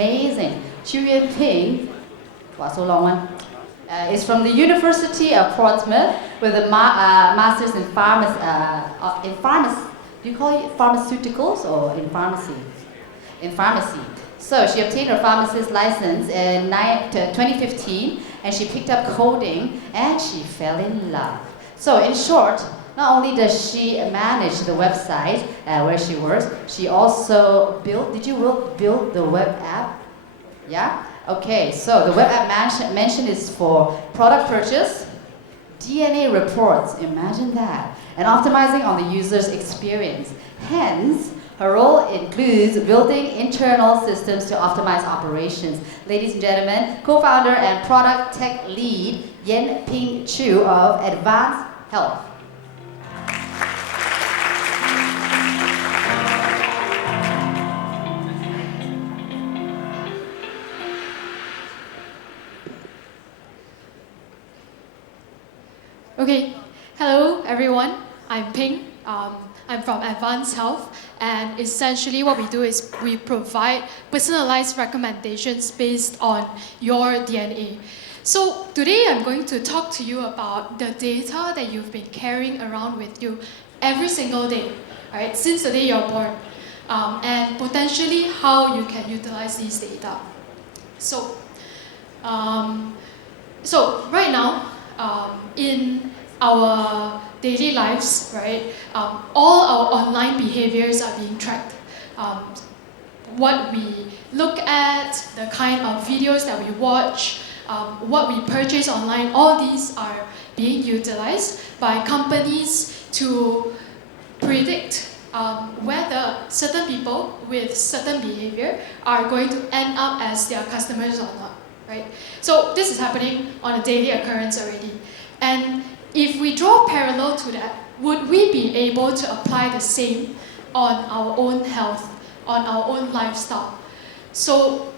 amazing. Chu Ping, wow, so long one. Is from the University of Portsmouth with a master's in pharmacy. Do you call it pharmaceuticals or in pharmacy? In pharmacy. So she obtained her pharmacist license in 2015, and she picked up coding, and she fell in love. So in short, not only does she manage the website where she works, she also built. Did you build the web app? Yeah. Okay, so the web app mentioned is for product purchase, DNA reports, imagine that, and optimizing on the user's experience. Hence, her role includes building internal systems to optimize operations. Ladies and gentlemen, co-founder and product tech lead, Yen Ping Chu of Advanx Health. Okay, hello everyone. I'm Ping. I'm from Advanx Health, and essentially what we do is we provide personalized recommendations based on your DNA. So today I'm going to talk to you about the data that you've been carrying around with you every single day, right, since the day you're born, and potentially how you can utilize these data. So right now, in our daily lives, right, all our online behaviors are being tracked. What we look at, the kind of videos that we watch, what we purchase online, all these are being utilized by companies to predict whether certain people with certain behavior are going to end up as their customers or not, right? So this is happening on a daily occurrence already. And if we draw a parallel to that, would we be able to apply the same on our own health, on our own lifestyle? So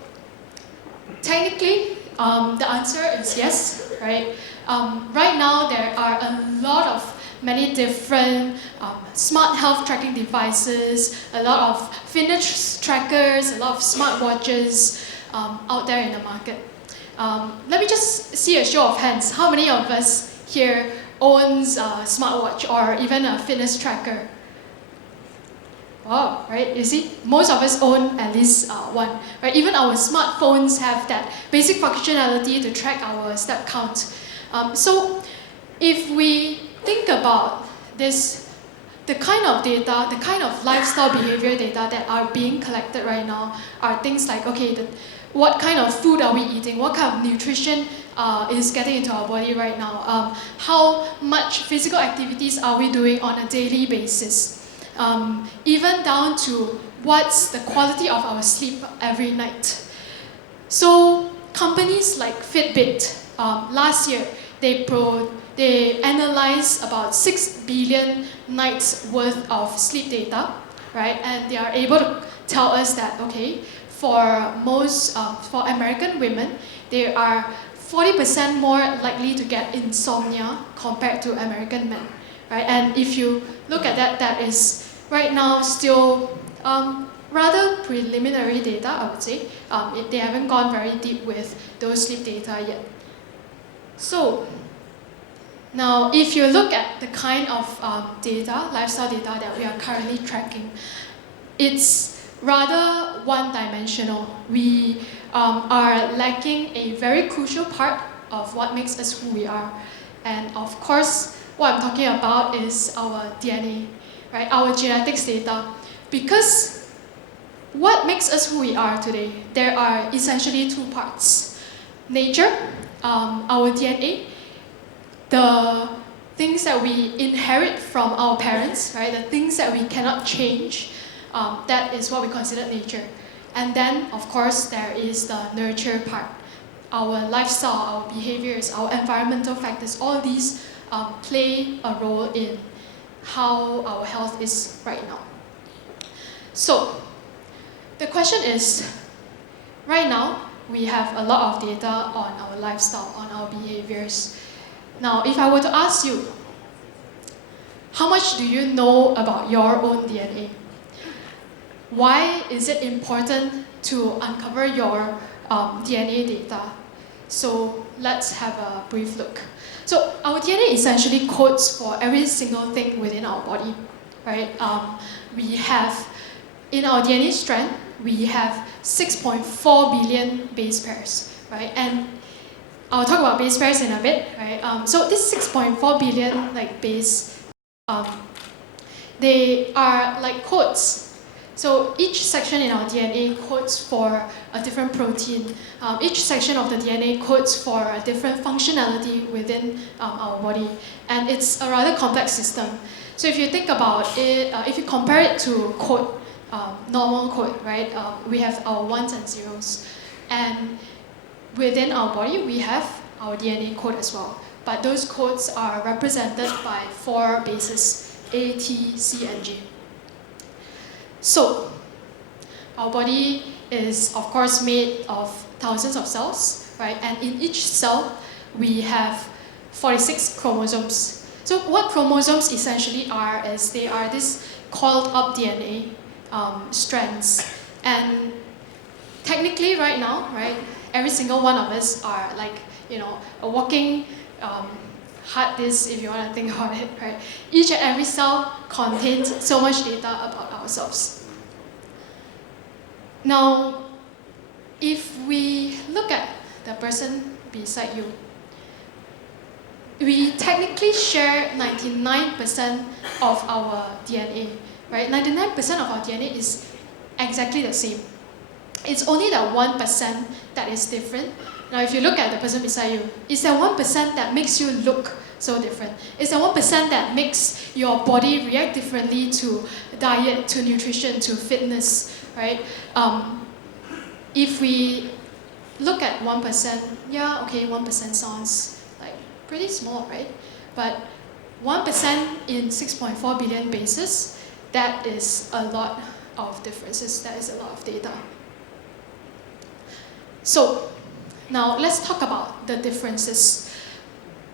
technically, the answer is yes, right? Right now, there are many different smart health tracking devices, a lot of fitness trackers, a lot of smartwatches out there in the market. Let me just see a show of hands. How many of us here owns a smartwatch or even a fitness tracker? Wow, right? You see, most of us own at least one, right? Even our smartphones have that basic functionality to track our step count. So if we think about this, the kind of data, the kind of lifestyle behavior data that are being collected right now are things like, okay, what kind of food are we eating? What kind of nutrition is getting into our body right now? How much physical activities are we doing on a daily basis? Even down to what's the quality of our sleep every night. So companies like Fitbit, last year, they analyzed about 6 billion nights worth of sleep data, right? And they are able to tell us that, okay, for American women, they are 40% more likely to get insomnia compared to American men, right? And if you look at that, that is right now still rather preliminary data, I would say. They haven't gone very deep with those sleep data yet. So now, if you look at the kind of data, lifestyle data that we are currently tracking, it's rather one-dimensional. We are lacking a very crucial part of what makes us who we are. And of course, what I'm talking about is our DNA, right? Our genetics data. Because what makes us who we are today, there are essentially two parts. Nature, our DNA, the things that we inherit from our parents, right? The things that we cannot change, that is what we consider nature. And then, of course, there is the nurture part. Our lifestyle, our behaviors, our environmental factors, all these play a role in how our health is right now. So, the question is, right now, we have a lot of data on our lifestyle, on our behaviors. Now, if I were to ask you, how much do you know about your own DNA? Why is it important to uncover your DNA data. So let's have a brief look. So our DNA essentially codes for every single thing within our body, right? We have, in our DNA strand, we have 6.4 billion base pairs, right? And I'll talk about base pairs in a bit, right? So this 6.4 billion base, they are like codes. So each section in our DNA codes for a different protein. Each section of the DNA codes for a different functionality within our body. And it's a rather complex system. So if you think about it, if you compare it to code, normal code, right? We have our ones and zeros. And within our body, we have our DNA code as well. But those codes are represented by 4 bases, A, T, C, and G. So, our body is, of course, made of thousands of cells, right? And in each cell, we have 46 chromosomes. So what chromosomes essentially are is they are this coiled up DNA strands. And technically right now, right, every single one of us are like, a walking hard disk, if you want to think about it, right? Each and every cell contains so much data about ourselves. Now, if we look at the person beside you, we technically share 99% of our DNA, right? 99% of our DNA is exactly the same. It's only that 1% that is different. Now, if you look at the person beside you, it's that 1% that makes you look so different. It's the 1% that makes your body react differently to diet, to nutrition, to fitness, right? If we look at 1%, yeah, okay, 1% sounds like pretty small, right? But 1% in 6.4 billion bases, that is a lot of differences, that is a lot of data. So, now let's talk about the differences.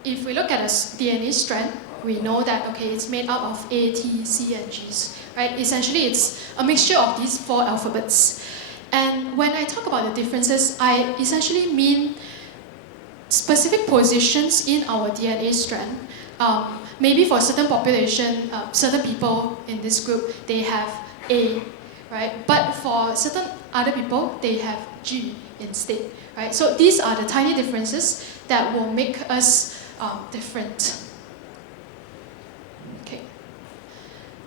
If we look at a DNA strand, we know that, okay, it's made up of A, T, C, and Gs, right? Essentially, it's a mixture of these 4 alphabets. And when I talk about the differences, I essentially mean specific positions in our DNA strand. Maybe for a certain population, certain people in this group, they have A, right? But for certain other people, they have G instead, right? So these are the tiny differences that will make us different. Okay.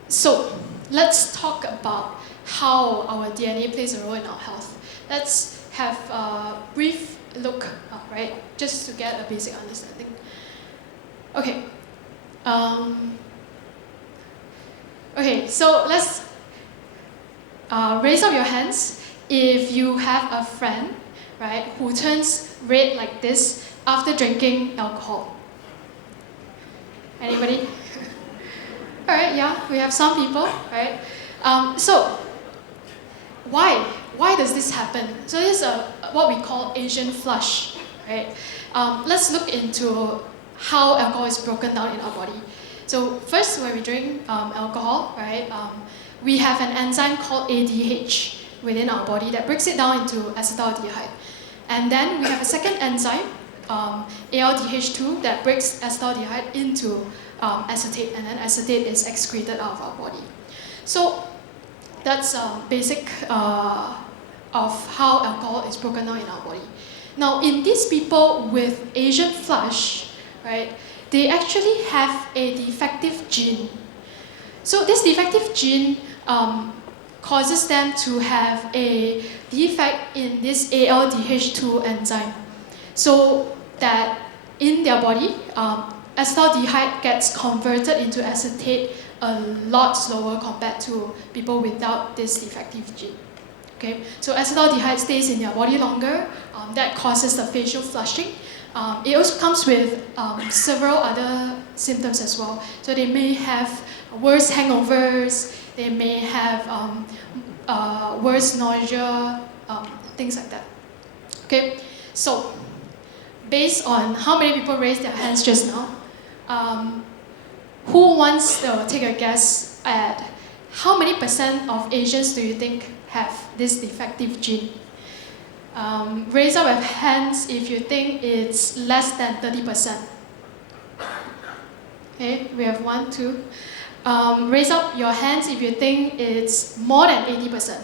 So let's talk about how our DNA plays a role in our health. Let's have a brief look, right? Just to get a basic understanding. Okay. Okay, so let's raise up your hands if you have a friend, right, who turns red like this after drinking alcohol. Anybody? All right, yeah, we have some people, right? So, why does this happen? So this is what we call Asian flush, right? Let's look into how alcohol is broken down in our body. So first, when we drink alcohol, right, we have an enzyme called ADH within our body that breaks it down into acetaldehyde. And then we have a second enzyme, ALDH2, that breaks acetaldehyde into acetate, and then acetate is excreted out of our body. So that's basic of how alcohol is broken down in our body. Now, in these people with Asian flush, right, they actually have a defective gene. So this defective gene causes them to have a defect in this ALDH2 enzyme. So that in their body, acetaldehyde gets converted into acetate a lot slower compared to people without this defective gene. Okay, so acetaldehyde stays in their body longer. That causes the facial flushing. It also comes with several other symptoms as well. So they may have worse hangovers. They may have worse nausea, things like that. Okay, so based on how many people raised their hands just now, who wants to take a guess at how many % of Asians do you think have this defective gene? Raise up your hands if you think it's less than 30%. Okay, we have 1, 2. Raise up your hands if you think it's more than 80%.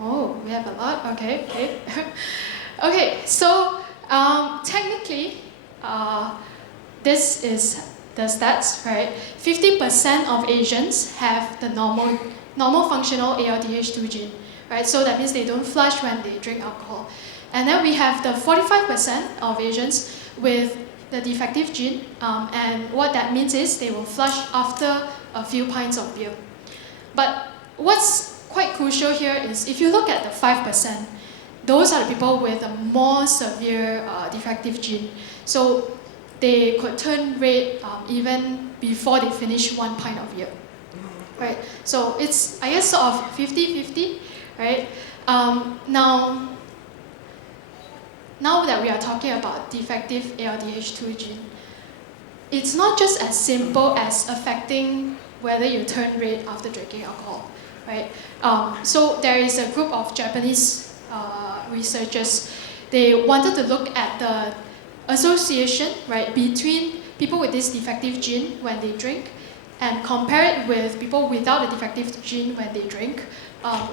Oh, we have a lot. Okay, okay. Okay, so technically, this is the stats, right? 50% of Asians have the normal functional ALDH2 gene, right? So that means they don't flush when they drink alcohol. And then we have the 45% of Asians with the defective gene, and what that means is they will flush after a few pints of beer. But what's quite crucial here is if you look at the 5%, those are the people with a more severe defective gene. So they could turn red even before they finish 1 pint of beer. Right? So it's, I guess, sort of 50-50, right? Now that we are talking about defective ALDH2 gene, it's not just as simple as affecting whether you turn red after drinking alcohol, right? So there is a group of Japanese researchers. They wanted to look at the association, right, between people with this defective gene when they drink and compare it with people without a defective gene when they drink,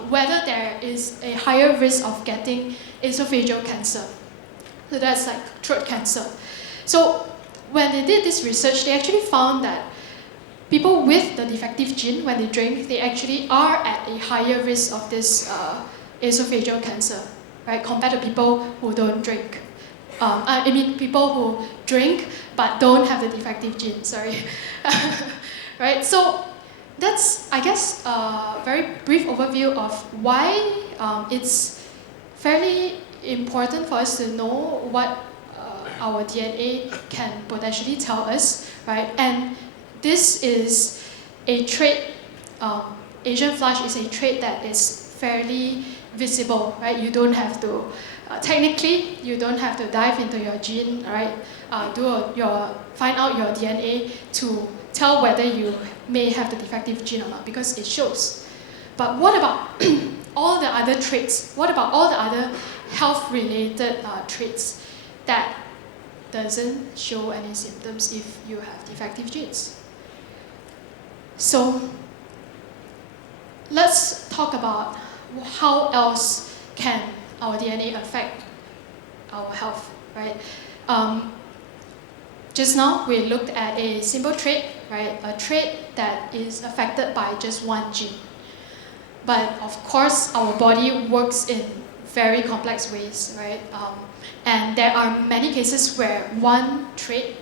whether there is a higher risk of getting esophageal cancer. So that's like throat cancer. So when they did this research, they actually found that people with the defective gene, when they drink, they actually are at a higher risk of this esophageal cancer, right, compared to people who don't drink. I mean, people who drink but don't have the defective gene, sorry. Right, so that's, I guess, a very brief overview of why it's fairly important for us to know what our DNA can potentially tell us, right? And this is a trait, Asian flush is a trait that is fairly visible, right? You don't have to, technically, you don't have to dive into your gene, right? Find out your DNA to tell whether you may have the defective gene or not, because it shows. But what about all the other traits? What about all the other health-related traits that doesn't show any symptoms if you have defective genes? So let's talk about how else can our DNA affect our health, right? Just now we looked at a simple trait, right? A trait that is affected by just one gene. But of course, our body works in very complex ways, right? And there are many cases where one trait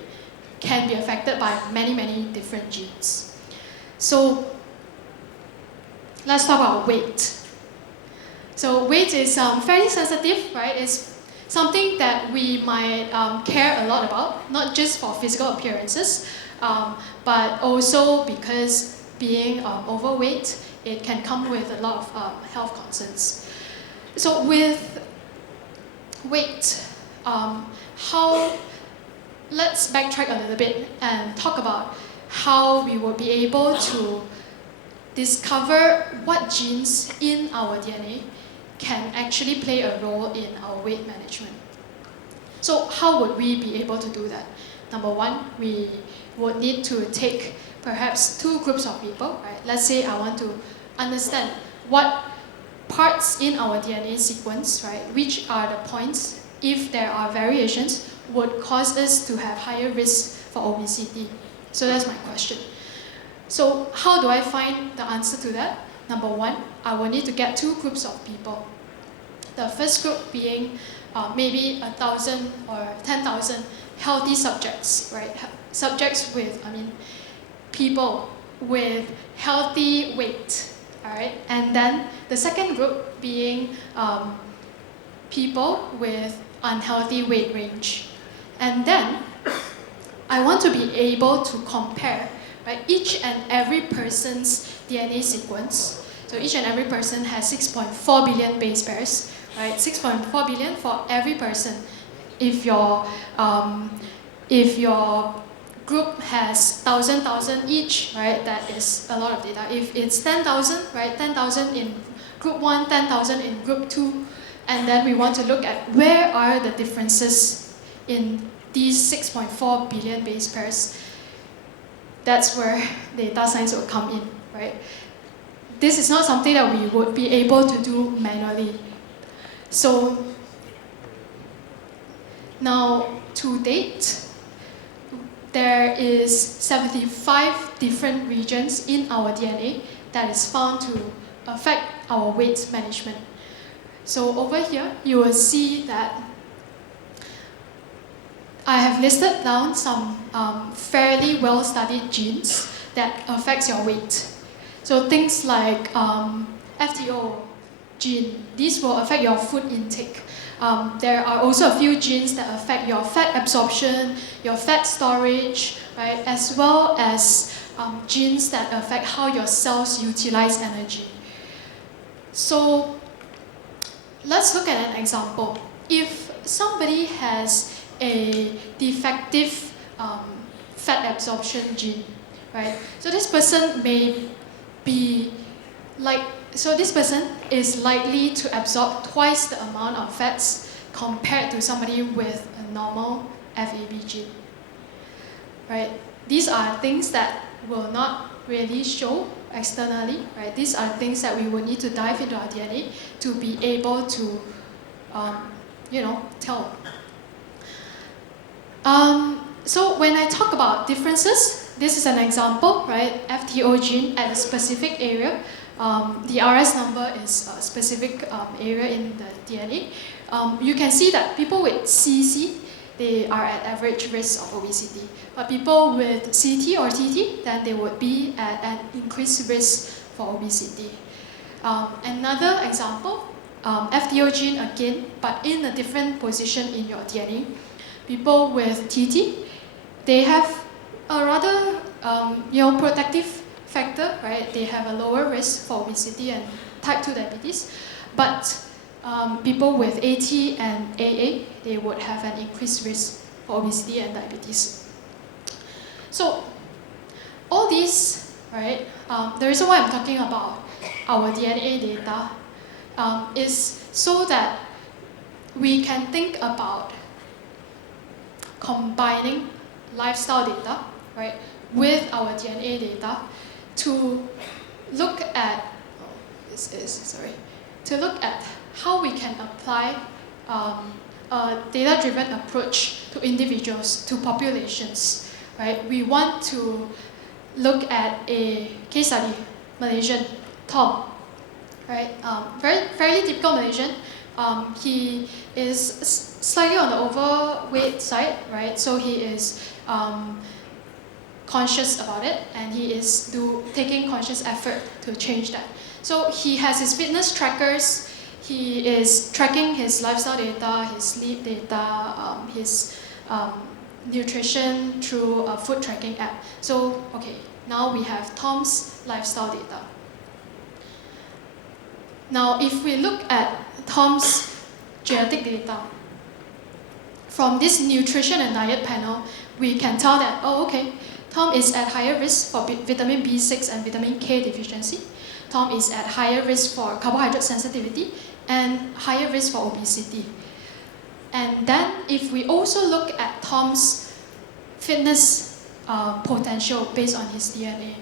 can be affected by many, many different genes. So let's talk about weight. So weight is fairly sensitive, right? It's something that we might care a lot about, not just for physical appearances, but also because being overweight, it can come with a lot of health concerns. So with weight, let's backtrack a little bit and talk about how we will be able to discover what genes in our DNA can actually play a role in our weight management. So how would we be able to do that? Number one, we would need to take perhaps two groups of people, right? Let's say I want to understand what parts in our DNA sequence, right, which are the points, if there are variations, would cause us to have higher risk for obesity. So that's my question. So how do I find the answer to that? Number one, I will need to get two groups of people. The first group being maybe 1,000 or 10,000 healthy subjects, right? Subjects with, people with healthy weight, all right? And then the second group being people with unhealthy weight range. And then I want to be able to compare, right, each and every person's DNA sequence. So each and every person has 6.4 billion base pairs, right? 6.4 billion for every person. If your group has 1,000 each, right, that is a lot of data. If it's 10,000, right, 10,000 in group 1, 10,000 in group 2, and then we want to look at where are the differences in these 6.4 billion base pairs. That's where data science will come in, right? This is not something that we would be able to do manually. So now, to date, there is 75 different regions in our DNA that is found to affect our weight management. So over here, you will see that I have listed down some fairly well-studied genes that affects your weight. So things like FTO gene, these will affect your food intake. There are also a few genes that affect your fat absorption, your fat storage, right, as well as genes that affect how your cells utilize energy. So let's look at an example. If somebody has a defective fat absorption gene, right? So this person may be this person is likely to absorb twice the amount of fats compared to somebody with a normal FAB gene, right? These are things that will not really show externally, right? These are things that we will need to dive into our DNA to be able to, tell. So when I talk about differences, this is an example, right? FTO gene at a specific area. The RS number is a specific area in the DNA. You can see that people with CC, they are at average risk of obesity. But people with CT or TT, then they would be at an increased risk for obesity. Another example, FTO gene again, but in a different position in your DNA. People with TT, they have a rather protective factor, right? They have a lower risk for obesity and type 2 diabetes. But people with AT and AA, they would have an increased risk for obesity and diabetes. So all these, right, the reason why I'm talking about our DNA data is so that we can think about combining lifestyle data, right, with our DNA data to look at how we can apply a data-driven approach to individuals, to populations, right? We want to look at a case study, Malaysian, Tom, right? Fairly typical Malaysian. He is slightly on the overweight side, right? So he is conscious about it, and he is taking conscious effort to change that. So he has his fitness trackers, he is tracking his lifestyle data, his sleep data, his nutrition through a food tracking app. So, okay, now we have Tom's lifestyle data. Now, if we look at Tom's genetic data, from this nutrition and diet panel, we can tell that, Tom is at higher risk for vitamin B6 and vitamin K deficiency. Tom is at higher risk for carbohydrate sensitivity and higher risk for obesity. And then if we also look at Tom's fitness potential based on his DNA,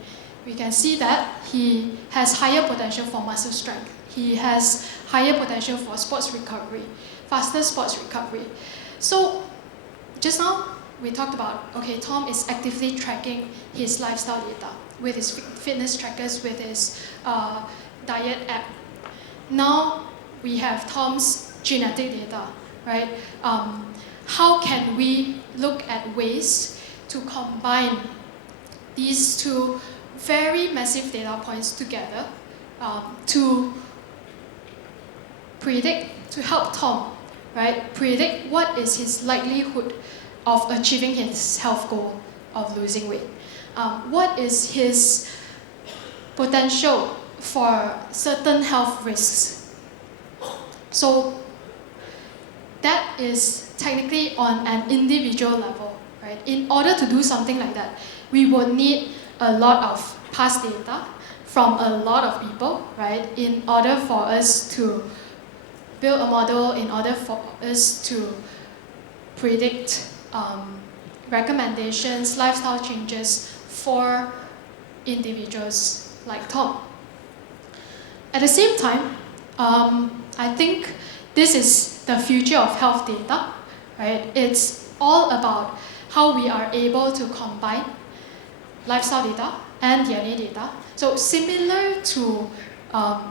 we can see that he has higher potential for muscle strength. He has higher potential for sports recovery, faster sports recovery. So just now, we talked about, Tom is actively tracking his lifestyle data with his fitness trackers, with his diet app. Now we have Tom's genetic data, right? How can we look at ways to combine these two very massive data points together to help Tom, right, predict what is his likelihood of achieving his health goal of losing weight? What is his potential for certain health risks? So that is technically on an individual level, right? In order to do something like that, we will need a lot of past data from a lot of people, right? In order for us to build a model, in order for us to predict recommendations, lifestyle changes for individuals like Tom. At the same time, I think this is the future of health data, right? It's all about how we are able to combine lifestyle data and DNA data. So similar to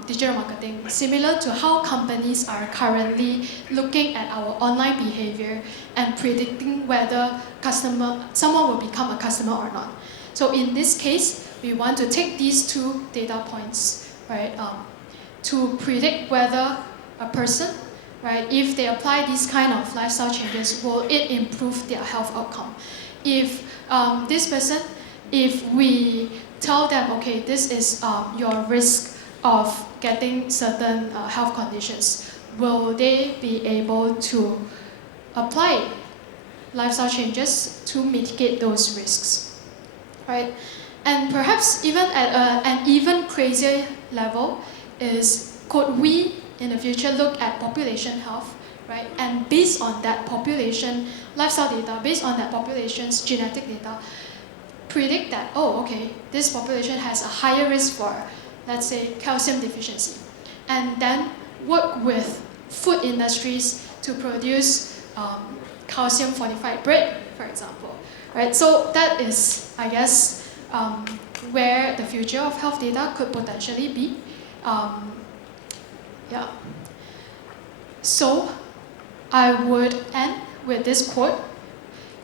digital marketing, similar to how companies are currently looking at our online behavior and predicting whether someone will become a customer or not. So in this case, we want to take these two data points, right, to predict whether a person, right, if they apply these kind of lifestyle changes, will it improve their health outcome? If this person, if we tell them, okay, this is your risk of getting certain health conditions, will they be able to apply lifestyle changes to mitigate those risks, right? And perhaps even at an even crazier level is, could we in the future look at population health, right? And based on that population lifestyle data, based on that population's genetic data, predict that, oh, okay, this population has a higher risk for, let's say, calcium deficiency. And then work with food industries to produce calcium fortified bread, for example, right? So that is, I guess, where the future of health data could potentially be. Yeah. So I would end with this quote: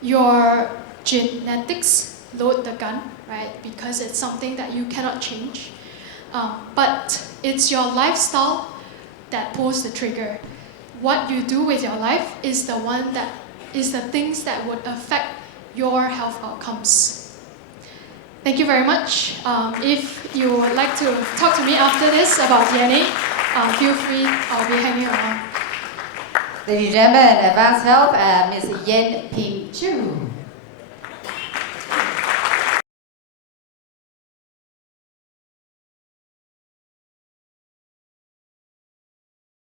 your genetics load the gun, right? Because it's something that you cannot change. But it's your lifestyle that pulls the trigger. What you do with your life is the things that would affect your health outcomes. Thank you very much. If you would like to talk to me after this about DNA, feel free. I'll be hanging around. Ladies and gentlemen, Advanced Health, Ms. Yen Ping Chu.